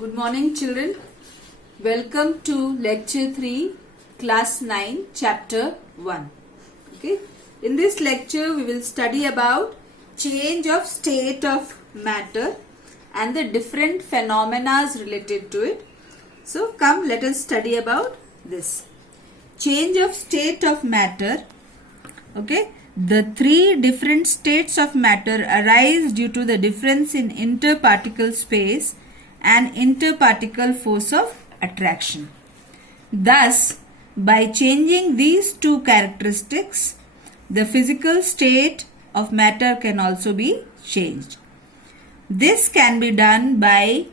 Good morning, children. Welcome to lecture 3, class 9, chapter 1. Okay. In this lecture, we will study about change of state of matter and the different phenomena related to it. So, come let us study about this. Change of state of matter. Okay. The three different states of matter arise due to the difference in interparticle space and interparticle force of attraction. Thus, by changing these two characteristics, the physical state of matter can also be changed. This can be done by,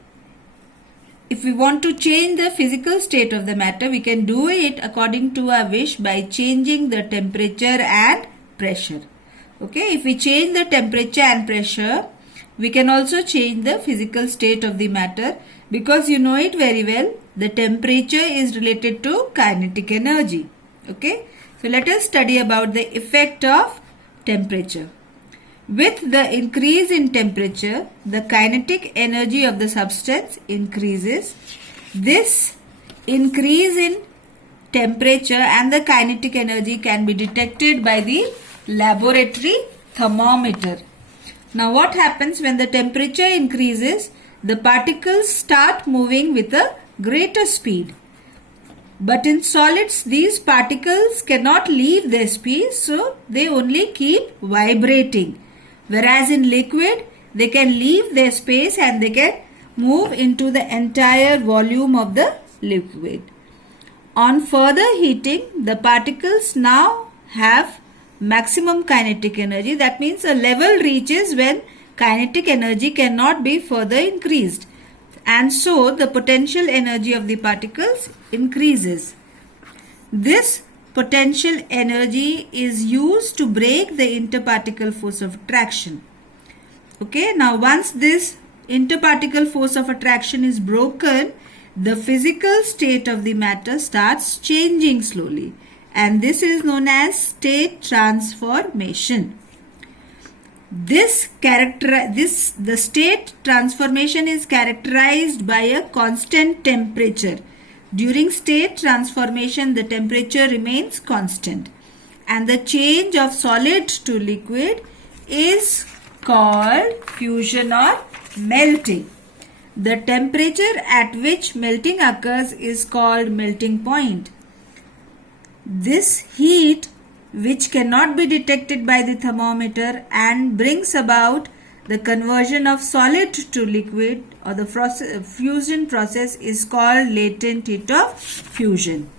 if we want to change the physical state of the matter, we can do it according to our wish by changing the temperature and pressure. Okay, if we change the temperature and pressure, we can also change the physical state of the matter, because you know it very well, the temperature is related to kinetic energy. Okay, so let us study about the effect of temperature. With the increase in temperature, the kinetic energy of the substance increases. This increase in temperature and the kinetic energy can be detected by the laboratory thermometer. Now what happens when the temperature increases? The particles start moving with a greater speed. But in solids, these particles cannot leave their speed, so they only keep vibrating. Whereas in liquid, they can leave their space and they can move into the entire volume of the liquid. On further heating, the particles now have maximum kinetic energy. That means a level reaches when kinetic energy cannot be further increased, and so the potential energy of the particles increases. This potential energy is used to break the interparticle force of attraction. Okay, now once this interparticle force of attraction is broken, the physical state of the matter starts changing slowly, and this is known as state transformation. The state transformation is characterized by a constant temperature. During state transformation, the temperature remains constant, and the change of solid to liquid is called fusion or melting. The temperature at which melting occurs is called melting point. This heat, which cannot be detected by the thermometer and brings about the conversion of solid to liquid, or the fusion process, is called latent heat of fusion.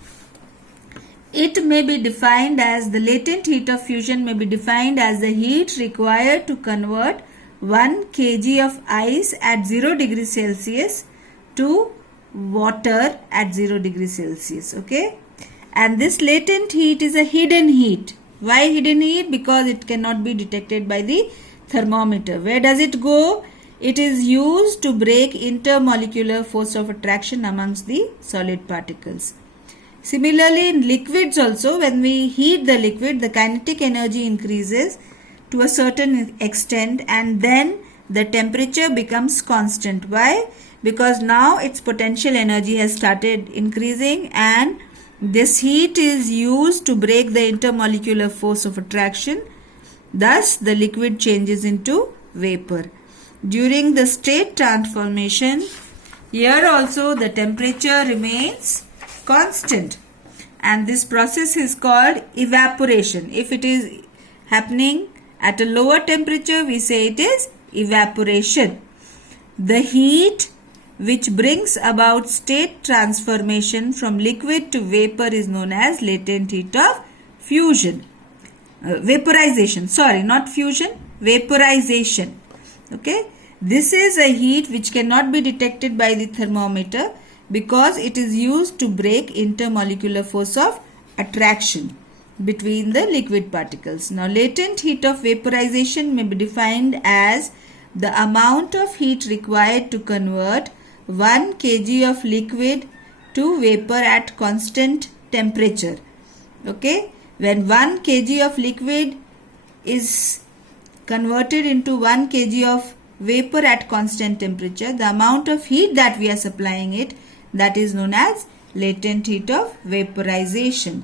It may be defined as, the latent heat of fusion may be defined as the heat required to convert 1 kg of ice at 0 degrees Celsius to water at 0 degrees Celsius. Okay. And this latent heat is a hidden heat. Why hidden heat? Because it cannot be detected by the thermometer. Where does it go? It is used to break intermolecular force of attraction amongst the solid particles. Similarly, in liquids also, when we heat the liquid, the kinetic energy increases to a certain extent, and then the temperature becomes constant. Why? Because now its potential energy has started increasing, and this heat is used to break the intermolecular force of attraction. Thus, the liquid changes into vapor. During the state transformation, here also the temperature remains constant, and this process is called evaporation. If it is happening at a lower temperature, we say it is evaporation. The heat which brings about state transformation from liquid to vapor is known as latent heat of fusion. Vaporization, sorry, not fusion, vaporization. Okay, this is a heat which cannot be detected by the thermometer because it is used to break intermolecular force of attraction between the liquid particles. Now, latent heat of vaporization may be defined as the amount of heat required to convert 1 kg of liquid to vapor at constant temperature. Okay, when 1 kg of liquid is converted into 1 kg of vapor at constant temperature, the amount of heat that we are supplying it, that is known as latent heat of vaporization.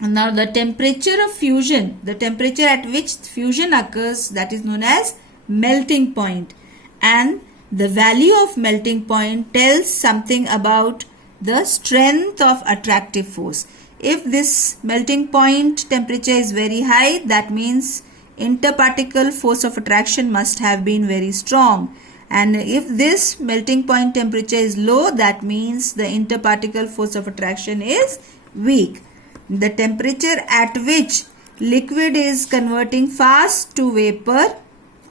Now the temperature of fusion, the temperature at which fusion occurs, that is known as melting point, and the value of melting point tells something about the strength of attractive force. If this melting point temperature is very high, that means interparticle force of attraction must have been very strong, and if this melting point temperature is low, that means the interparticle force of attraction is weak. The temperature at which liquid is converting fast to vapor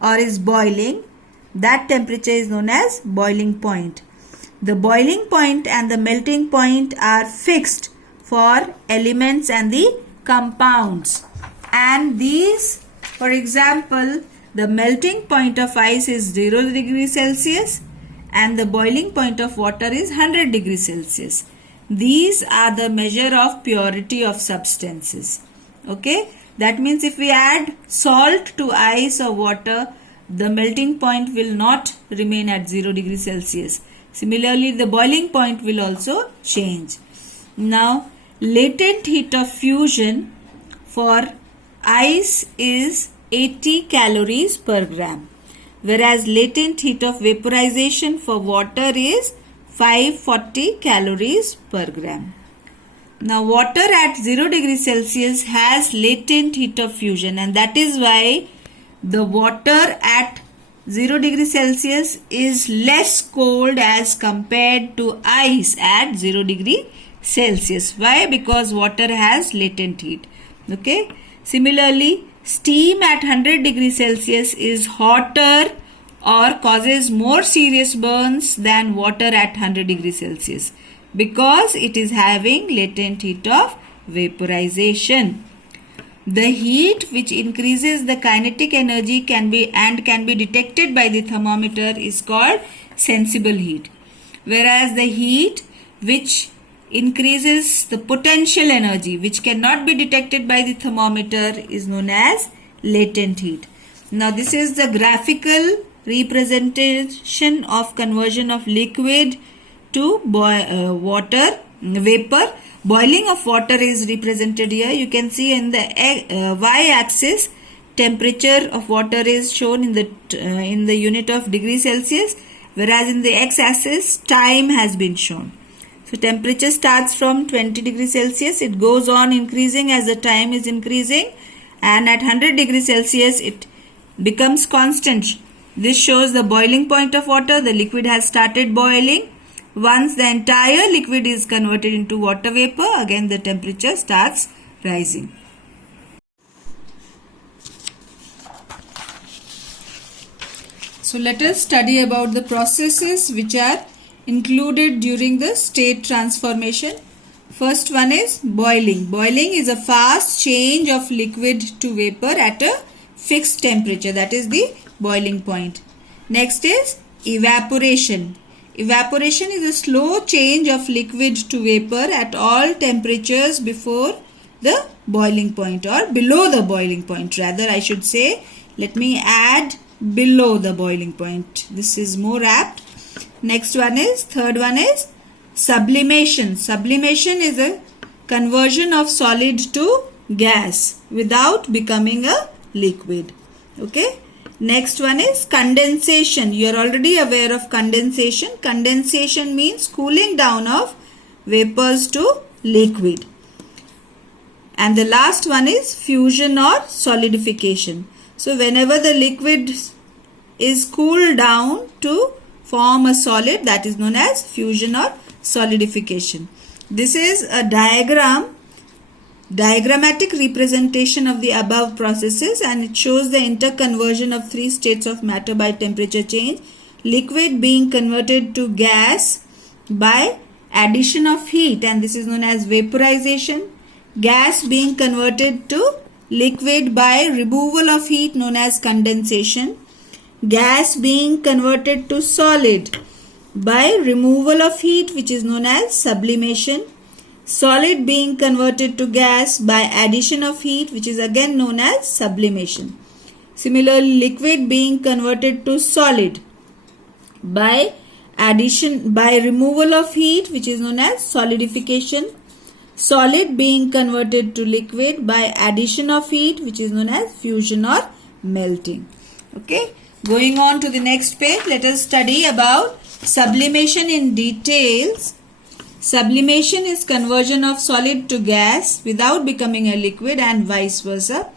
or is boiling, that temperature is known as boiling point. The boiling point and the melting point are fixed for elements and the compounds, and these, for example, the melting point of ice is 0 degrees Celsius and the boiling point of water is 100 degrees Celsius. These are the measure of purity of substances. Okay, that means if we add salt to ice or water, the melting point will not remain at 0 degrees Celsius. Similarly, the boiling point will also change. Now, latent heat of fusion for ice is 80 calories per gram, whereas latent heat of vaporization for water is 540 calories per gram. Now water at 0 degrees Celsius has latent heat of fusion, and that is why the water at 0 degrees Celsius is less cold as compared to ice at 0 degree Celsius. Why? Because water has latent heat. Okay. Similarly, steam at 100 degrees Celsius is hotter or causes more serious burns than water at 100 degrees Celsius because it is having latent heat of vaporization. The heat which increases the kinetic energy can be detected by the thermometer is called sensible heat, whereas the heat which increases the potential energy which cannot be detected by the thermometer is known as latent heat. Now this is the graphical representation of conversion of liquid to water vapor. Boiling of water is represented here. You can see in the y-axis temperature of water is shown in the unit of degree Celsius, whereas in the x-axis time has been shown. So temperature starts from 20 degrees Celsius. It goes on increasing as the time is increasing, and at 100 degrees Celsius it becomes constant. This shows the boiling point of water. The liquid has started boiling. Once the entire liquid is converted into water vapor, again the temperature starts rising. So let us study about the processes which are included during the state transformation. First one is boiling. Boiling is a fast change of liquid to vapor at a fixed temperature, that is the boiling point. Next is evaporation. Evaporation is a slow change of liquid to vapor at all temperatures before the boiling point, or below the boiling point rather I should say. Let me add below the boiling point. This is more apt. Next one is, third one is sublimation. Sublimation is a conversion of solid to gas without becoming a liquid. Okay. Next one is condensation. You are already aware of condensation. Condensation means cooling down of vapors to liquid. And the last one is fusion or solidification. So whenever the liquid is cooled down to form a solid, that is known as fusion or solidification. This is a diagrammatic representation of the above processes, and it shows the interconversion of three states of matter by temperature change. Liquid being converted to gas by addition of heat, and this is known as vaporization. Gas being converted to liquid by removal of heat, known as condensation. Gas being converted to solid by removal of heat, which is known as sublimation. Solid being converted to gas by addition of heat, which is again known as sublimation. Similarly, liquid being converted to solid by removal of heat, which is known as solidification. Solid being converted to liquid by addition of heat, which is known as fusion or melting. Okay, going on to the next page, let us study about sublimation in details. Sublimation is conversion of solid to gas without becoming a liquid and vice versa.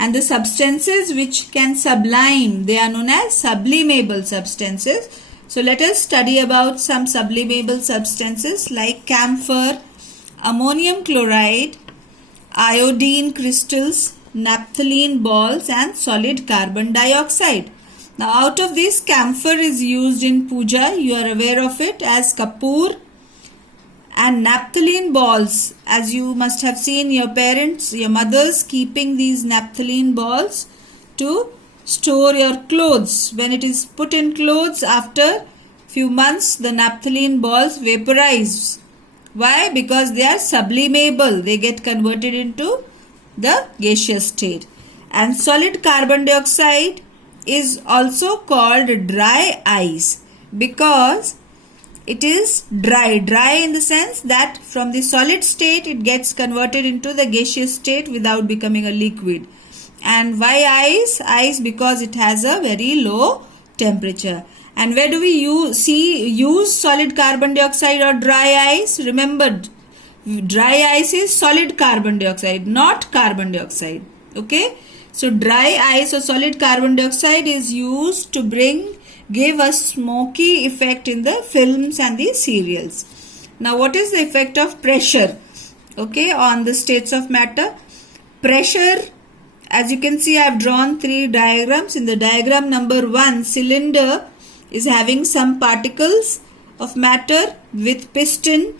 And the substances which can sublime, they are known as sublimable substances. So let us study about some sublimable substances like camphor, ammonium chloride, iodine crystals, naphthalene balls and solid carbon dioxide. Now out of this, camphor is used in puja. You are aware of it as kapoor. And naphthalene balls, as you must have seen your parents, your mothers keeping these naphthalene balls to store your clothes. When it is put in clothes, after few months the naphthalene balls vaporize. Why? Because they are sublimable. They get converted into the gaseous state. And solid carbon dioxide is also called dry ice because it is dry in the sense that from the solid state it gets converted into the gaseous state without becoming a liquid. And why ice? Ice because it has a very low temperature. And where do we use solid carbon dioxide or dry ice? Remember, dry ice is solid carbon dioxide, not carbon dioxide. Okay, so dry ice or solid carbon dioxide is used to give a smoky effect in the films and the serials. Now what is the effect of pressure, okay, on the states of matter? Pressure, as you can see, I have drawn 3 diagrams. In the diagram number 1, cylinder is having some particles of matter with piston,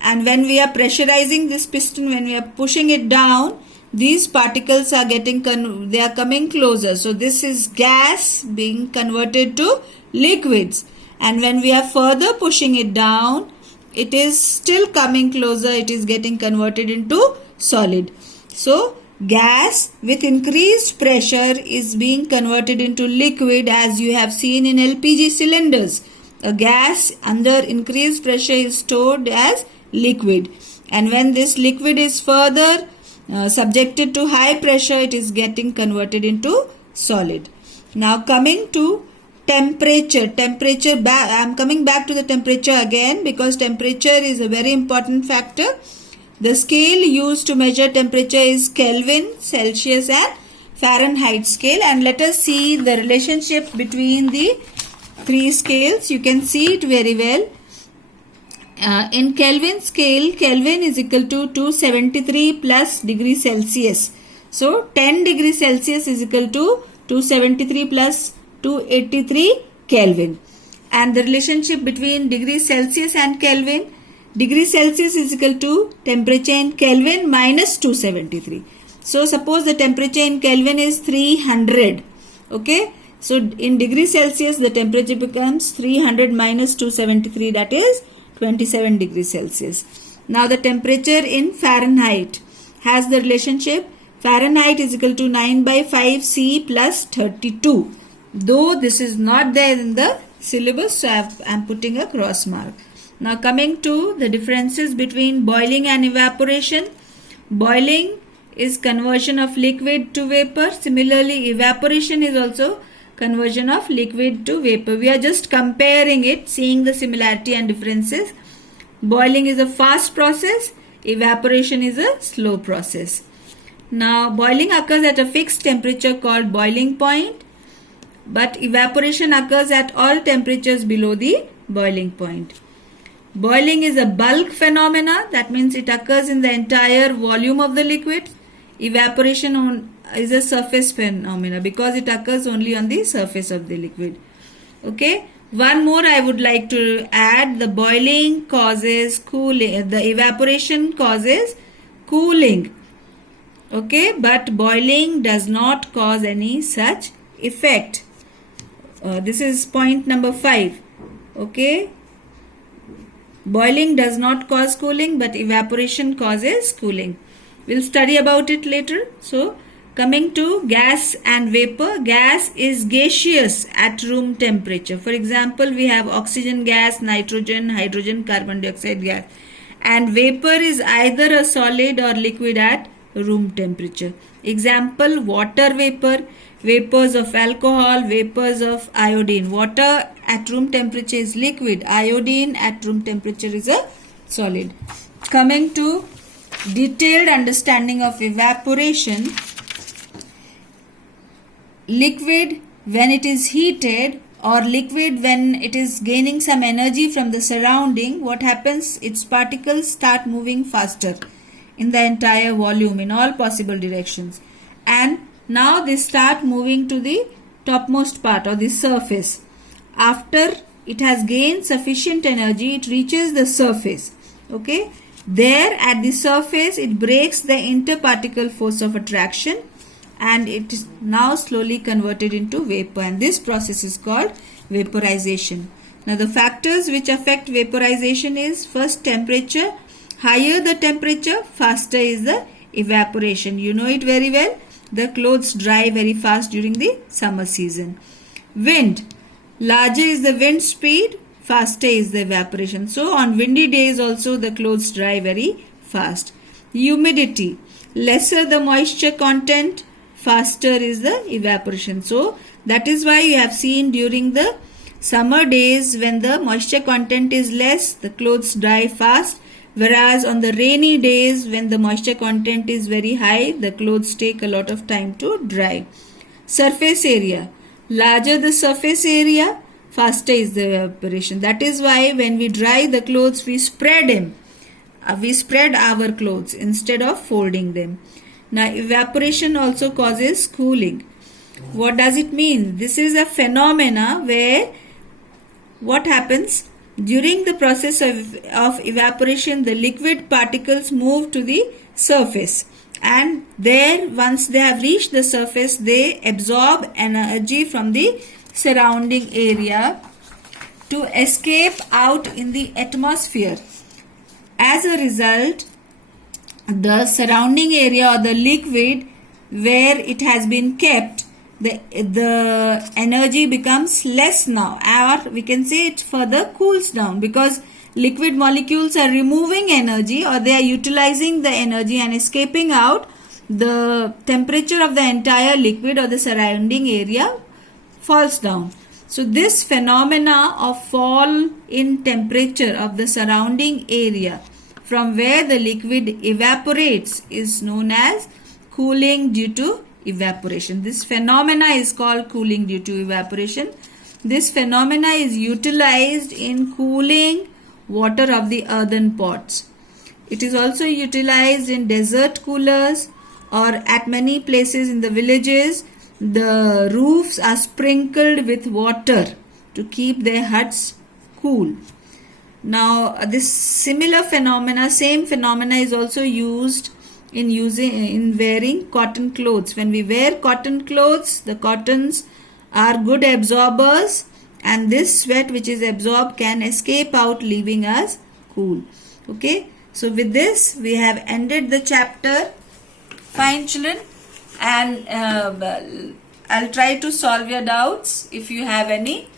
and when we are pressurizing this piston, when we are pushing it down, these particles are they are coming closer. So this is gas being converted to liquids. And when we are further pushing it down, it is still coming closer. It is getting converted into solid. So gas with increased pressure is being converted into liquid, as you have seen in LPG cylinders. A gas under increased pressure is stored as liquid. And when this liquid is further subjected to high pressure, it is getting converted into solid. Now coming to temperature. I am coming back to the temperature again because temperature is a very important factor. The scale used to measure temperature is Kelvin, Celsius and Fahrenheit scale. And let us see the relationship between the 3 scales. You can see it very well. In Kelvin scale, Kelvin is equal to 273 plus degree Celsius. So 10 degree Celsius is equal to 273 plus 283 Kelvin. And the relationship between degree Celsius and Kelvin, degree Celsius is equal to temperature in Kelvin minus 273. So suppose the temperature in Kelvin is 300. Okay. So in degree Celsius the temperature becomes 300 minus 273, that is 27 degrees Celsius. Now the temperature in Fahrenheit has the relationship Fahrenheit is equal to 9 by 5 C plus 32. Though this is not there in the syllabus, so I am putting a cross mark. Now coming to the differences between boiling and evaporation. Boiling is conversion of liquid to vapor. Similarly, evaporation is also conversion of liquid to vapor. We are just comparing it, seeing the similarity and differences. Boiling is a fast process. Evaporation is a slow process. Now boiling occurs at a fixed temperature called boiling point, but evaporation occurs at all temperatures below the boiling point. Boiling is a bulk phenomena. That means it occurs in the entire volume of the liquid. Evaporation is a surface phenomena because it occurs only on the surface of the liquid. Okay. One more I would like to add. The boiling causes cooling. The evaporation causes cooling. Okay. But boiling does not cause any such effect. This is point number 5. Okay. Boiling does not cause cooling, but evaporation causes cooling. We'll study about it later. So Coming to gas and vapor, gas is gaseous at room temperature. For example, we have oxygen gas, nitrogen, hydrogen, carbon dioxide gas. And vapor is either a solid or liquid at room temperature. Example, water vapor, vapors of alcohol, vapors of iodine. Water at room temperature is liquid. Iodine at room temperature is a solid. Coming to detailed understanding of evaporation, liquid when it is heated or liquid when it is gaining some energy from the surrounding, what happens? Its particles start moving faster in the entire volume in all possible directions, and now they start moving to the topmost part or the surface. After it has gained sufficient energy, it reaches the surface. Okay, there at the surface it breaks the interparticle force of attraction and it is now slowly converted into vapor, and this process is called vaporization. Now the factors which affect vaporization is first temperature. Higher the temperature, faster is the evaporation. You know it very well. The clothes dry very fast during the summer season. Wind. Larger is the wind speed, faster is the evaporation. So on windy days also the clothes dry very fast. Humidity. Lesser the moisture content, faster is the evaporation. So that is why you have seen during the summer days when the moisture content is less, the clothes dry fast. Whereas on the rainy days when the moisture content is very high, the clothes take a lot of time to dry. Surface area. Larger the surface area, faster is the evaporation. That is why when we dry the clothes, we spread them. We spread our clothes instead of folding them. Now evaporation also causes cooling. What does it mean? This is a phenomena where what happens? During the process of evaporation, the liquid particles move to the surface, and there once they have reached the surface, they absorb energy from the surrounding area to escape out in the atmosphere. As a result, the surrounding area or the liquid where it has been kept, the energy becomes less now, or we can say it further cools down, because liquid molecules are removing energy or they are utilizing the energy and escaping out. The temperature of the entire liquid or the surrounding area falls down. So this phenomena of fall in temperature of the surrounding area from where the liquid evaporates is known as cooling due to evaporation. This phenomena is called cooling due to evaporation. This phenomena is utilized in cooling water of the earthen pots. It is also utilized in desert coolers, or at many places in the villages the roofs are sprinkled with water to keep their huts cool. Now this similar phenomena, same phenomena is also used in wearing cotton clothes. When we wear cotton clothes, the cottons are good absorbers, and this sweat which is absorbed can escape out, leaving us cool. Okay, so with this we have ended the chapter. Fine children, and I'll try to solve your doubts if you have any.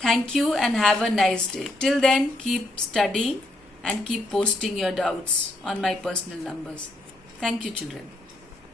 Thank you and have a nice day. Till then, keep studying and keep posting your doubts on my personal numbers. Thank you, children.